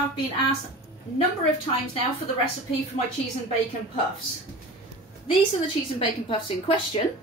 I've been asked a number of times now for the recipe for my cheese and bacon puffs. These are the cheese and bacon puffs in question,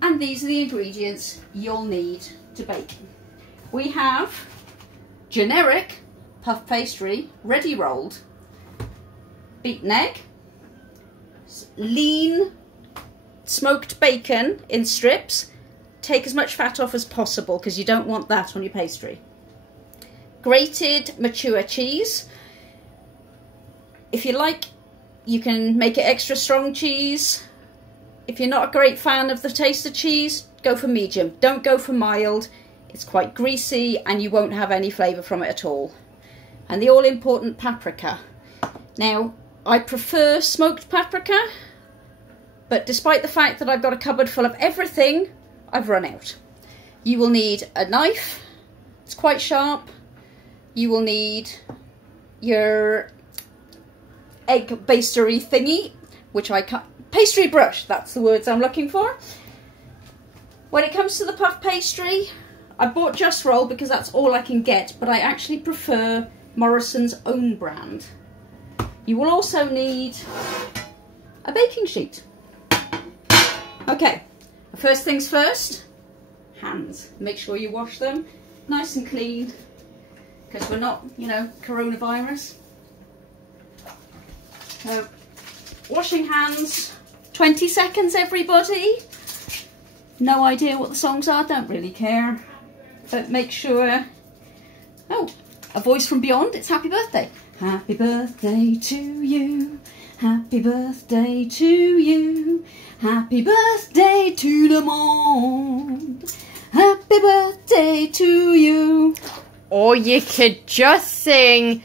and these are the ingredients you'll need to bake. We have generic puff pastry, ready rolled, beaten egg, lean smoked bacon in strips. Take as much fat off as possible because you don't want that on your pastry. Grated mature cheese. If you like, you can make it extra strong cheese. If you're not a great fan of the taste of cheese, go for medium. Don't go for mild. It's quite greasy and you won't have any flavour from it at all. And the all-important paprika. Now, I prefer smoked paprika, but despite the fact that I've got a cupboard full of everything, I've run out. You will need a knife. It's quite sharp. You will need your egg bastery thingy, which I cut. Pastry brush, that's the words I'm looking for. When it comes to the puff pastry, I bought Just Roll because that's all I can get, but I actually prefer Morrison's own brand. You will also need a baking sheet. Okay, first things first, hands. Make sure you wash them nice and clean because we're not, you know, coronavirus. So, washing hands, 20 seconds everybody. No idea what the songs are, don't really care. But make sure, oh, a voice from beyond, it's happy birthday. Happy birthday to you, happy birthday to you, happy birthday to the monde, happy birthday to you. Or you could just sing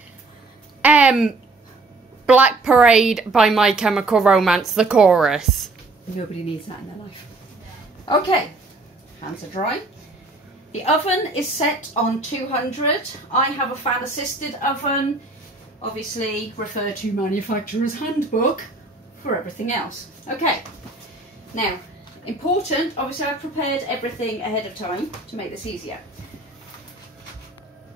Black Parade by My Chemical Romance, the chorus. Nobody needs that in their life. Okay, hands are dry. The oven is set on 200. I have a fan assisted oven. Obviously refer to manufacturer's handbook for everything else. Okay, now important, obviously I've prepared everything ahead of time to make this easier.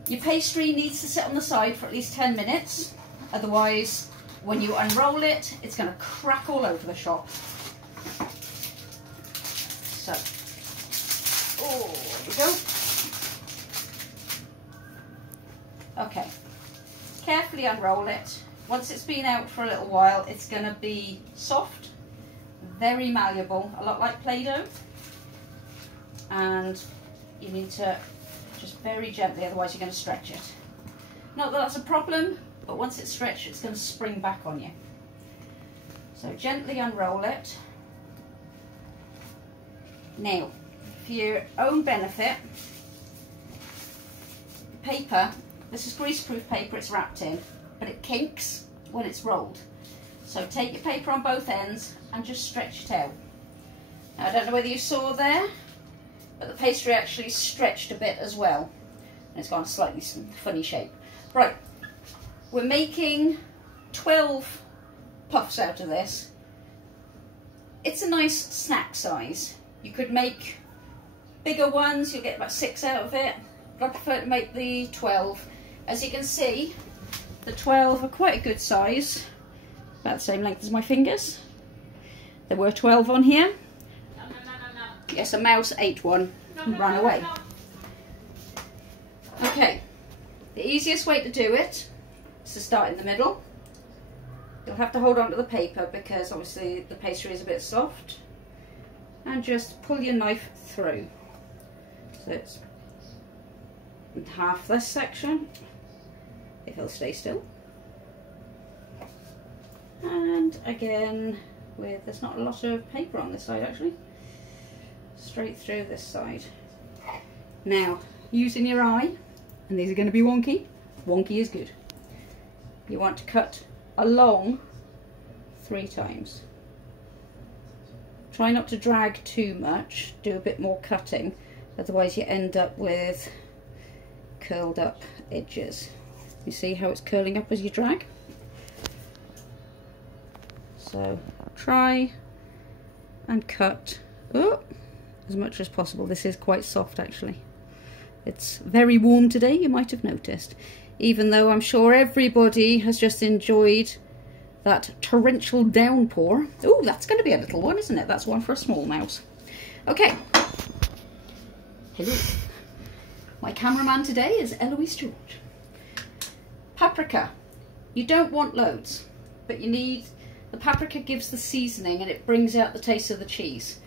Your pastry needs to sit on the side for at least 10 minutes, otherwise when you unroll it, it's going to crack all over the shop. So, oh, there we go. Okay, carefully unroll it. Once it's been out for a little while, it's going to be soft, very malleable, a lot like Play-Doh. And you need to just very gently, otherwise you're going to stretch it. Not that that's a problem, but once it's stretched, it's going to spring back on you. So gently unroll it. Now, for your own benefit, paper, this is greaseproof paper it's wrapped in, but it kinks when it's rolled. So take your paper on both ends and just stretch it out. Now, I don't know whether you saw there, but the pastry actually stretched a bit as well. And it's gone a slightly funny shape. Right, we're making 12 puffs out of this. It's a nice snack size. You could make bigger ones, you'll get about 6 out of it, but I prefer to make the 12. As you can see, the 12 are quite a good size, about the same length as my fingers. There were 12 on here. Yes, a mouse ate one and ran away. Okay, the easiest way to do it is to start in the middle. You'll have to hold on to the paper because obviously the pastry is a bit soft. And just pull your knife through. So it's half this section, if it'll stay still. And again, there's not a lot of paper on this side actually. Straight through this side. Now, using your eye, and these are going to be wonky. Wonky is good. You want to cut along 3 times. Try not to drag too much, do a bit more cutting, otherwise you end up with curled up edges. You see how it's curling up as you drag? So try and cut as much as possible. This is quite soft actually. It's very warm today, you might have noticed. even though I'm sure everybody has just enjoyed that torrential downpour. Oh, that's going to be a little one, isn't it? That's one for a small mouse. Okay. Hello. My cameraman today is Eloise George. Paprika. You don't want loads, but you need... The paprika gives the seasoning and it brings out the taste of the cheese.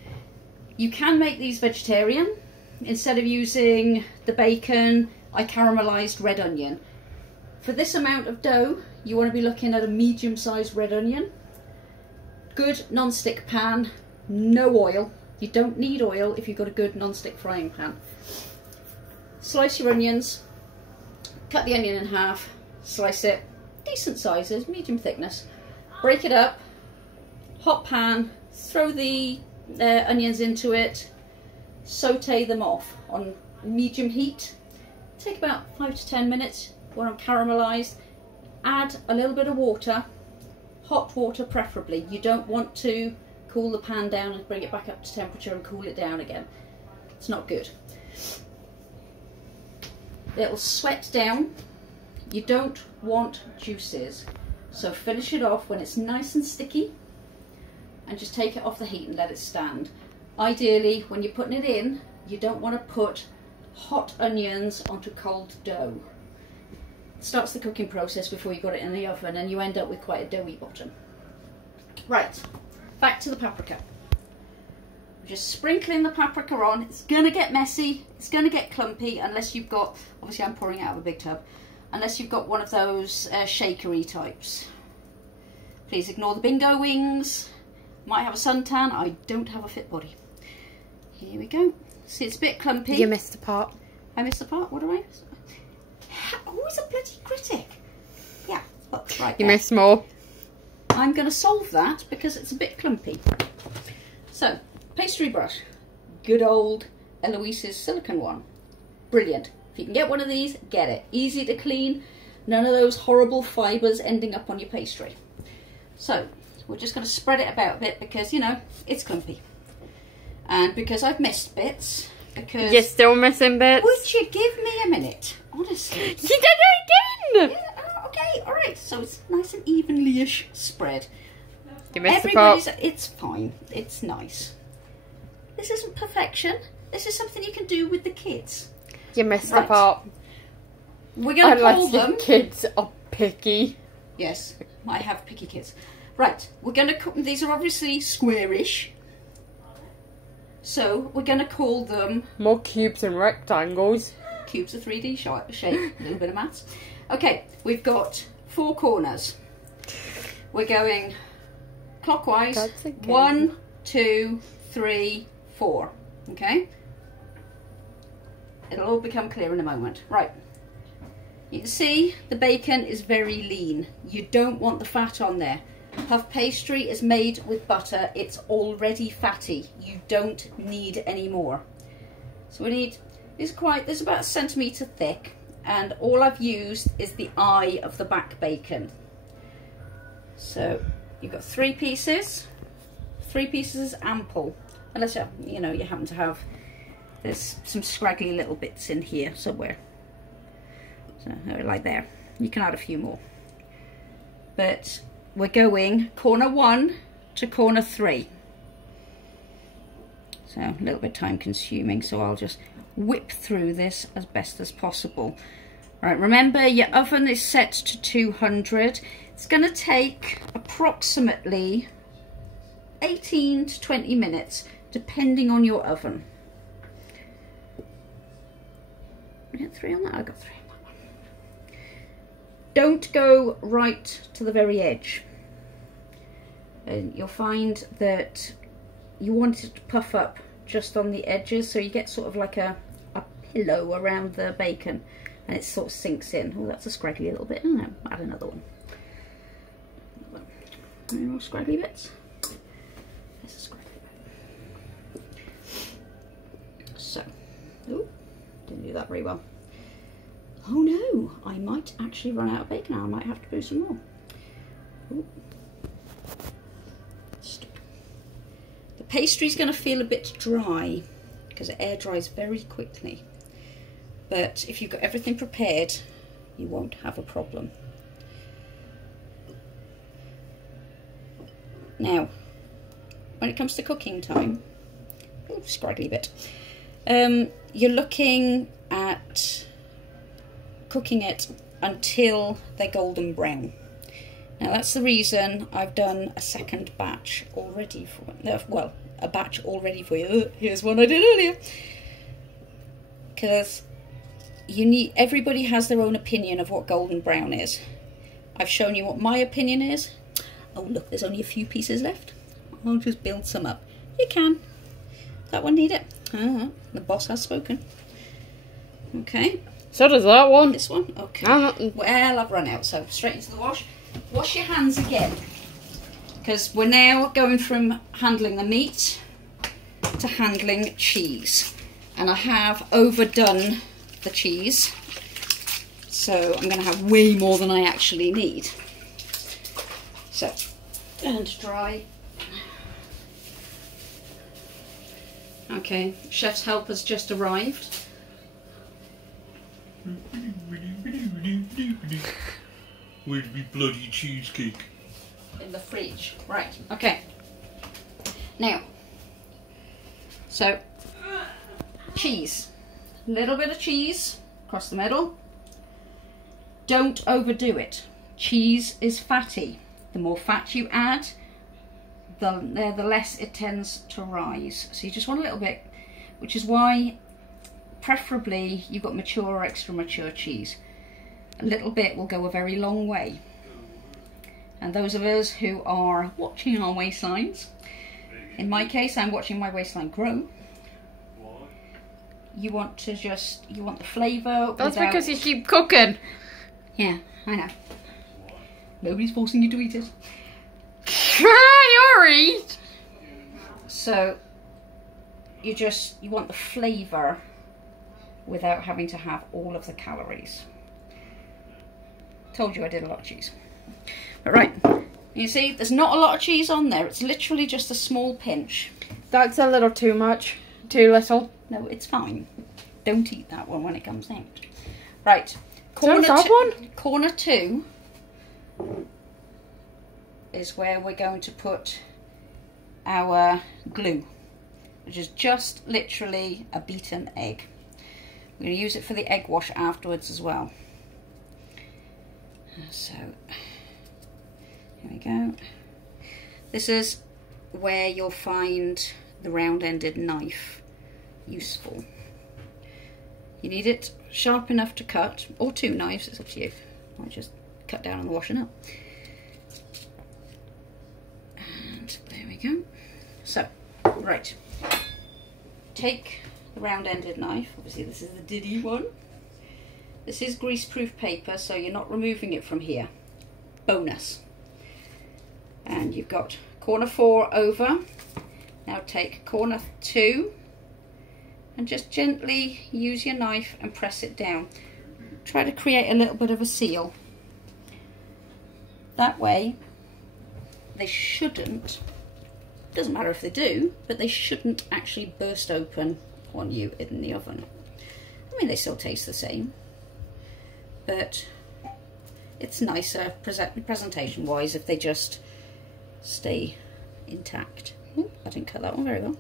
You can make these vegetarian. Instead of using the bacon, I caramelised red onion. For this amount of dough, you want to be looking at a medium-sized red onion. Good non-stick pan, no oil. You don't need oil if you've got a good non-stick frying pan. Slice your onions, cut the onion in half, slice it, decent sizes, medium thickness. Break it up, hot pan, throw the onions into it, saute them off on medium heat. Take about 5 to 10 minutes when I'm caramelised. Add a little bit of water, hot water preferably. You don't want to cool the pan down and bring it back up to temperature and cool it down again. It's not good. It'll sweat down. You don't want juices. So finish it off when it's nice and sticky and just take it off the heat and let it stand. Ideally, when you're putting it in, you don't want to put hot onions onto cold dough. Starts the cooking process before you got it in the oven and you end up with quite a doughy bottom. Right, back to the paprika. Just sprinkling the paprika on. It's going to get messy, it's going to get clumpy unless you've got, obviously I'm pouring it out of a big tub, unless you've got one of those shakery types. Please ignore the bingo wings. Might have a suntan, I don't have a fit body. Here we go. See, it's a bit clumpy. You missed a part. I missed a part, what do I miss? Always a bloody critic. Yeah, look, right You there. missed more. I'm going to solve that because it's a bit clumpy. So, pastry brush. Good old Eloise's silicone one. Brilliant. If you can get one of these, get it. Easy to clean. None of those horrible fibres ending up on your pastry. So, we're just going to spread it about a bit because, you know, it's clumpy. And because I've missed bits, because... You're still missing bits. Would you give me a minute? Honestly. You did it again! Yeah, okay, alright. So it's nice and evenly-ish spread. You missed the part. It's fine. It's nice. This isn't perfection. This is something you can do with the kids. You missed the Right. part. We're going to call Unless the them... kids are picky. Yes, I have picky kids. Right, we're going to cook... These are obviously squarish. So we're going to call them... More cubes and rectangles. Cubes of 3D shape. A little bit of maths. Okay, we've got 4 corners. We're going clockwise. That's okay. 1, 2, 3, 4. Okay? It'll all become clear in a moment. Right. You can see the bacon is very lean. You don't want the fat on there. Puff pastry is made with butter. It's already fatty. You don't need any more. So we need, there's about 1 centimetre thick, and all I've used is the eye of the back bacon. So you've got 3 pieces. 3 pieces is ample, unless you know you happen to have, there's some scraggly little bits in here somewhere. So like there. You can add a few more. But we're going corner 1 to corner 3. So a little bit time consuming, so I'll just whip through this as best as possible. Right, remember your oven is set to 200. It's going to take approximately 18 to 20 minutes, depending on your oven. I got 3 on that? I got 3 on that one. Don't go right to the very edge. And you'll find that you want it to puff up just on the edges, so you get sort of like a pillow around the bacon, and it sort of sinks in. Oh, that's a scraggly little bit. No, add another one. Any more scraggly bits? There's a scraggly bit. So, oh, didn't do that very well. Oh no, I might actually run out of bacon now. I might have to do some more. Ooh. The pastry's going to feel a bit dry because it air dries very quickly. But if you've got everything prepared, you won't have a problem. Now, when it comes to cooking time, oh, scraggly bit, you're looking at cooking it until they're golden brown. Now that's the reason I've done a second batch already for, well, a batch already for you. Here's one I did earlier. Because everybody has their own opinion of what golden brown is. I've shown you what my opinion is. Oh look, there's only a few pieces left. I'll just build some up. You can. Does that one need it? The boss has spoken. Okay. So does that one. This one? Okay. Well, I've run out, so straight into the wash. Wash your hands again. Because we're now going from handling the meat to handling cheese. And I have overdone the cheese. So I'm going to have way more than I actually need. So, and dry. Okay, chef's help has just arrived. Where's me bloody cheesecake? In the fridge. Right, okay. Now, so, cheese. A little bit of cheese across the middle. Don't overdo it. Cheese is fatty. The more fat you add, the less it tends to rise. So you just want a little bit, which is why preferably you've got mature or extra mature cheese. A little bit will go a very long way. And those of us who are watching our waistlines, in my case I'm watching my waistline grow. You want to you want the flavour. That's because you keep cooking. Yeah, I know. Nobody's forcing you to eat it. You're eat. So you want the flavour without having to have all of the calories. Told you I did a lot of cheese. But right, you see there's not a lot of cheese on there. It's literally just a small pinch. That's a little too much. Too little. No, it's fine. Don't eat that one when it comes out. Right. Corner two is where we're going to put our glue, which is just literally a beaten egg. We're going to use it for the egg wash afterwards as well. So, here we go. This is where you'll find the round-ended knife useful. You need it sharp enough to cut, or two knives, it's up to you. I'll just cut down on the washing up. And there we go. So, right. Take the round-ended knife. Obviously this is the Diddy one. This is grease-proof paper, so you're not removing it from here. Bonus. And you've got corner 4 over. Now take corner 2 and just gently use your knife and press it down. Try to create a little bit of a seal. That way they shouldn't, doesn't matter if they do, but they shouldn't actually burst open on you in the oven. I mean, they still taste the same, but it's nicer presentation wise if they just stay intact. Ooh, I didn't cut that one very well.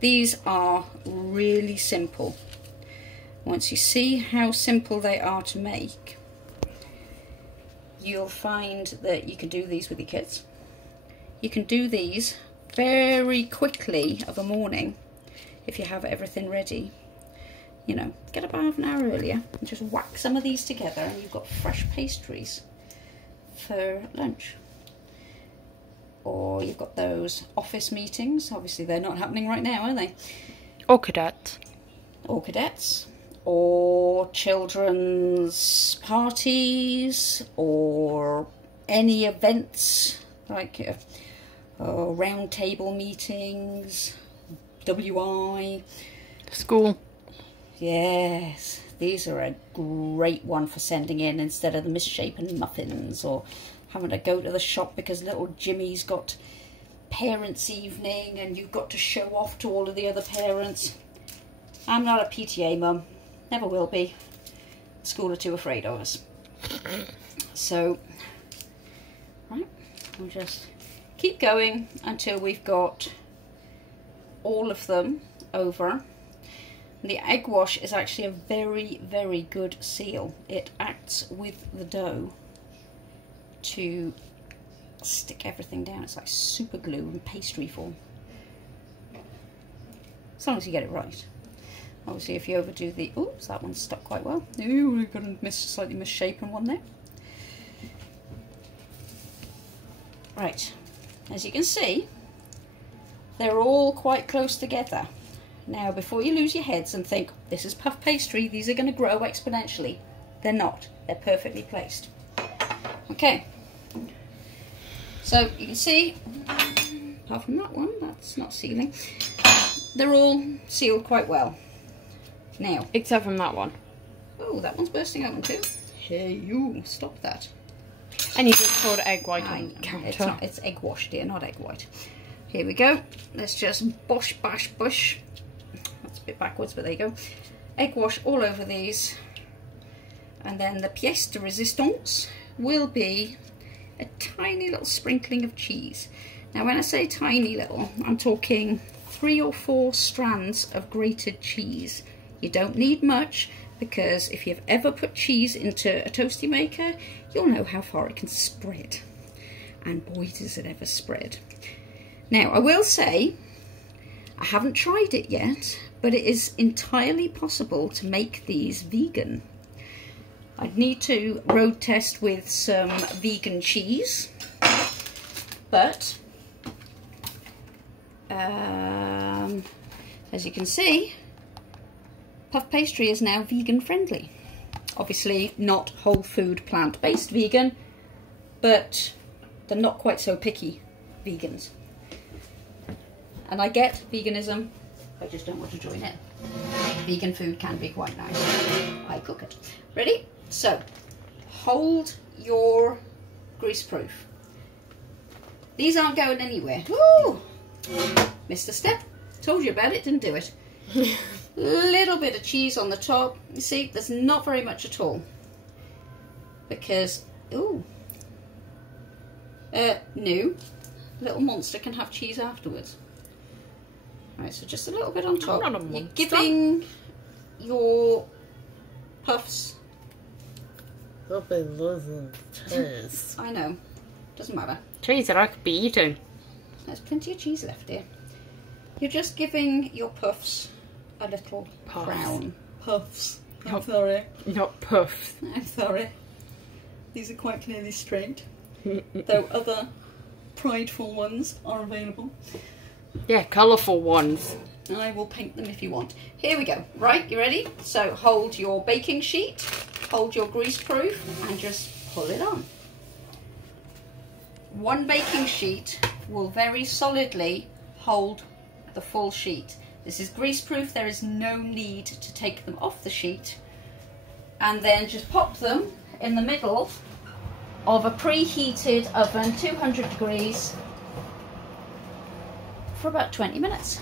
These are really simple. Once you see how simple they are to make, you'll find that you can do these with your kids. You can do these very quickly of a morning if you have everything ready. You know, get up half an hour earlier and just whack some of these together and you've got fresh pastries for lunch. Or you've got those office meetings. Obviously they're not happening right now, are they? Or cadets. Or cadets. Or children's parties. Or any events like round table meetings. WI. School. Yes, these are a great one for sending in instead of the misshapen muffins or having to go to the shop because little Jimmy's got parents' evening and you've got to show off to all of the other parents. I'm not a PTA mum, never will be. school are too afraid of us. So, right, we'll just keep going until we've got all of them over. The egg wash is actually a very, very good seal. It acts with the dough to stick everything down. It's like super glue in pastry form. As long as you get it right. Obviously if you overdo the... Oops, that one's stuck quite well. Ooh, we've got a slightly misshapen one there. Right, as you can see, they're all quite close together. Now, before you lose your heads and think, this is puff pastry, these are going to grow exponentially. They're not. They're perfectly placed. Okay. So, you can see, apart from that one, that's not sealing, they're all sealed quite well. Now. Except from that one. Oh, that one's bursting open too. Hey, you, stop that. And you just poured egg white on the counter. It's egg wash, dear, not egg white. Here we go. Let's just bosh, bash, bush. That's a bit backwards, but there you go. Egg wash all over these. And then the pièce de résistance will be a tiny little sprinkling of cheese. Now, when I say tiny little, I'm talking 3 or 4 strands of grated cheese. You don't need much, because if you've ever put cheese into a toasty maker, you'll know how far it can spread. And boy, does it ever spread. Now, I will say, I haven't tried it yet, but it is entirely possible to make these vegan. I'd need to road test with some vegan cheese, but as you can see, puff pastry is now vegan friendly. Obviously not whole food plant-based vegan, but they're not quite so picky vegans. And I get veganism, I just don't want to join it. Vegan food can be quite nice. I cook it. Ready? So, hold your greaseproof. These aren't going anywhere. Woo! Missed a step. Told you about it, didn't do it. Little bit of cheese on the top. You see, there's not very much at all. Because, ooh. No. Little monster can have cheese afterwards. Right, so just a little bit on top. Not a You're monster. giving your puffs. Hope it doesn't taste. I know. Doesn't matter. Cheese that I could be eating. There's plenty of cheese left here. You're just giving your puffs a little Puffs. crown. Puffs. I'm Not- sorry. Not puffs. I'm sorry. These are quite clearly straight. Though other prideful ones are available. Yeah, colourful ones. I will paint them if you want. Here we go. Right, you ready? So hold your baking sheet, hold your greaseproof, and just pull it on. One baking sheet will very solidly hold the full sheet. This is greaseproof. There is no need to take them off the sheet. And then just pop them in the middle of a preheated oven, 200 degrees, for about 20 minutes.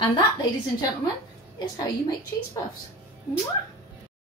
And that, ladies and gentlemen, is how you make cheese puffs. Mwah!